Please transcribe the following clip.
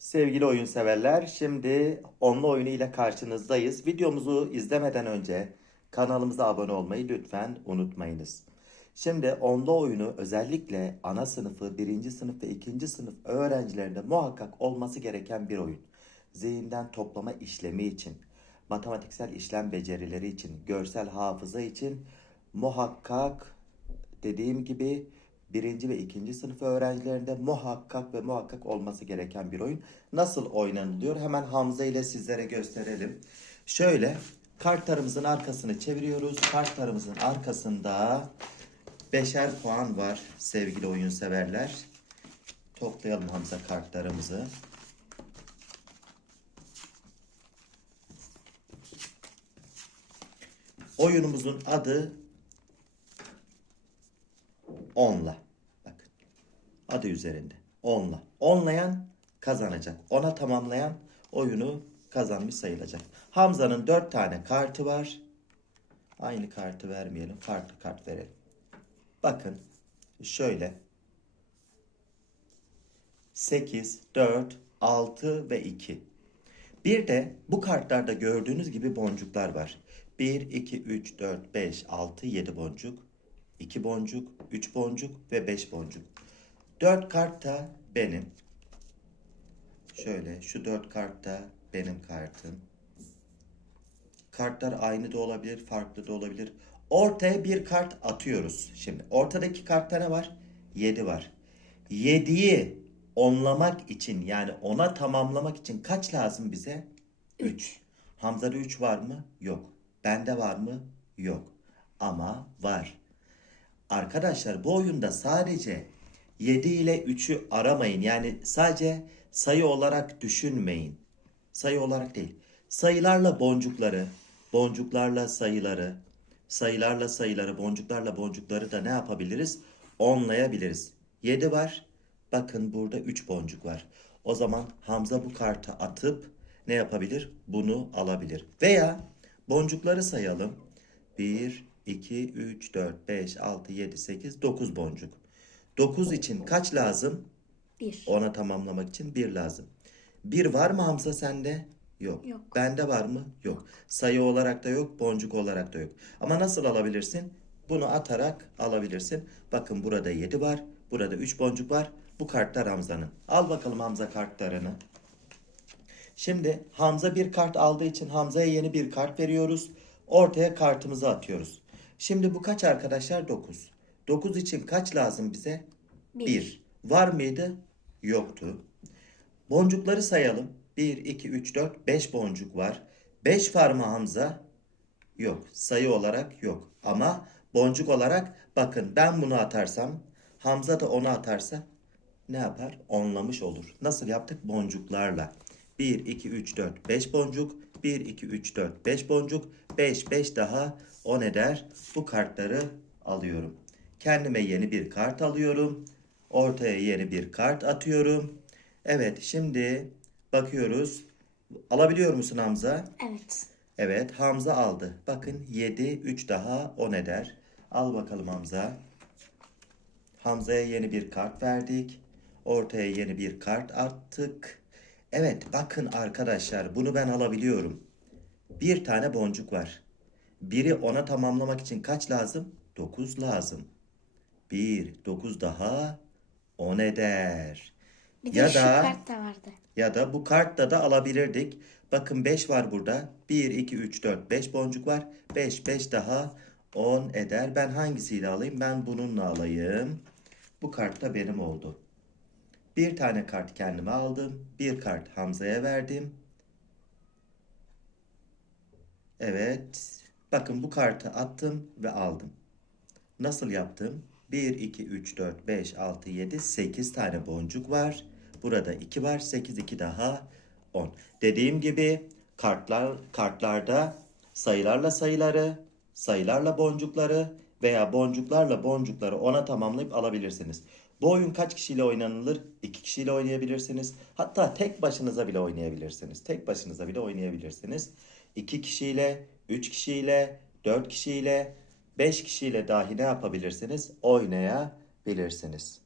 Sevgili oyun severler, şimdi onlu oyunu ile karşınızdayız. Videomuzu izlemeden önce kanalımıza abone olmayı lütfen unutmayınız. Şimdi onlu oyunu özellikle ana sınıfı, birinci sınıf ve ikinci sınıf öğrencilerinde muhakkak olması gereken bir oyun. Zihinden toplama işlemi için, matematiksel işlem becerileri için, görsel hafıza için muhakkak dediğim gibi birinci ve ikinci sınıf öğrencilerinde muhakkak ve muhakkak olması gereken bir oyun. Nasıl oynanılıyor? Hemen Hamza ile sizlere gösterelim. Şöyle kartlarımızın arkasını çeviriyoruz. Kartlarımızın arkasında beşer puan var sevgili oyun severler. Toplayalım Hamza kartlarımızı. Oyunumuzun adı Onla. Bakın. Adı üzerinde. Onla. Onlayan kazanacak. Ona tamamlayan oyunu kazanmış sayılacak. Hamza'nın dört tane kartı var. Aynı kartı vermeyelim. Farklı kart verelim. Bakın. Şöyle. 8, 4, 6 ve 2. Bir de bu kartlarda gördüğünüz gibi boncuklar var. 1, 2, 3, 4, 5, 6, 7 boncuk. 2 boncuk, 3 boncuk ve 5 boncuk. 4 kart da benim. Şöyle şu 4 kart da benim kartım. Kartlar aynı da olabilir, farklı da olabilir. Ortaya bir kart atıyoruz. Şimdi ortadaki kartta ne var? 7 var. 7'yi onlamak için yani ona tamamlamak için kaç lazım bize? 3. Hamza'da 3 var mı? Yok. Bende var mı? Yok. Ama var. Arkadaşlar bu oyunda sadece 7 ile 3'ü aramayın. Yani sadece sayı olarak düşünmeyin. Sayı olarak değil. Sayılarla boncukları, boncuklarla sayıları, sayılarla sayıları, boncuklarla boncukları da ne yapabiliriz? Onlayabiliriz. 7 var. Bakın burada 3 boncuk var. O zaman Hamza bu kartı atıp ne yapabilir? Bunu alabilir. Veya boncukları sayalım. 1, 2, 3, 4, 5, 6, 7, 8, 9 boncuk. 9 için kaç lazım? 1. Ona tamamlamak için 1 lazım. 1 var mı Hamza sende? Yok. Yok. Bende var mı? Yok. Sayı olarak da yok, boncuk olarak da yok. Ama nasıl alabilirsin? Bunu atarak alabilirsin. Bakın burada 7 var, burada 3 boncuk var. Bu kartlar Hamza'nın. Al bakalım Hamza kartlarını. Şimdi Hamza bir kart aldığı için Hamza'ya yeni bir kart veriyoruz. Ortaya kartımızı atıyoruz. Şimdi bu kaç arkadaşlar? 9. 9 için kaç lazım bize? Bir. 1. Var mıydı? Yoktu. Boncukları sayalım. 1, 2, 3, 4, 5 boncuk var. 5 var mı Hamza? Yok. Sayı olarak yok. Ama boncuk olarak bakın ben bunu atarsam Hamza da onu atarsa ne yapar? Onlamış olur. Nasıl yaptık? Boncuklarla. 1, 2, 3, 4, 5 boncuk. 1, 2, 3, 4, 5 boncuk. 5, 5 daha 10 eder. Bu kartları alıyorum. Kendime yeni bir kart alıyorum. Ortaya yeni bir kart atıyorum. Evet şimdi bakıyoruz. Alabiliyor musun Hamza? Evet. Evet Hamza aldı. Bakın 7, 3 daha 10 eder. Al bakalım Hamza. Hamza'ya yeni bir kart verdik. Ortaya yeni bir kart attık. Evet bakın arkadaşlar bunu ben alabiliyorum. Bir tane boncuk var. Biri ona tamamlamak için kaç lazım? 9 lazım. 1, 9 daha 10 eder. Bir de Ya şu da- kart da vardı. Ya da bu kartla da alabilirdik. Bakın 5 var burada. 1, 2, 3, 4, 5 boncuk var. 5, 5 daha 10 eder. Ben hangisiyle alayım? Ben bununla alayım. Bu kart da benim oldu. Bir tane kart kendime aldım. Bir kart Hamza'ya verdim. Evet. Bakın bu kartı attım ve aldım. Nasıl yaptım? 1, 2, 3, 4, 5, 6, 7, 8 tane boncuk var. Burada 2 var. 8, 2 daha 10. Dediğim gibi kartlar kartlarda sayılarla sayıları, sayılarla boncukları veya boncuklarla boncukları ona tamamlayıp alabilirsiniz. Bu oyun kaç kişiyle oynanılır? 2 kişiyle oynayabilirsiniz. Hatta tek başınıza bile oynayabilirsiniz. Tek başınıza bile oynayabilirsiniz. 2 kişiyle, 3 kişiyle, 4 kişiyle, 5 kişiyle dahi ne yapabilirsiniz? Oynayabilirsiniz.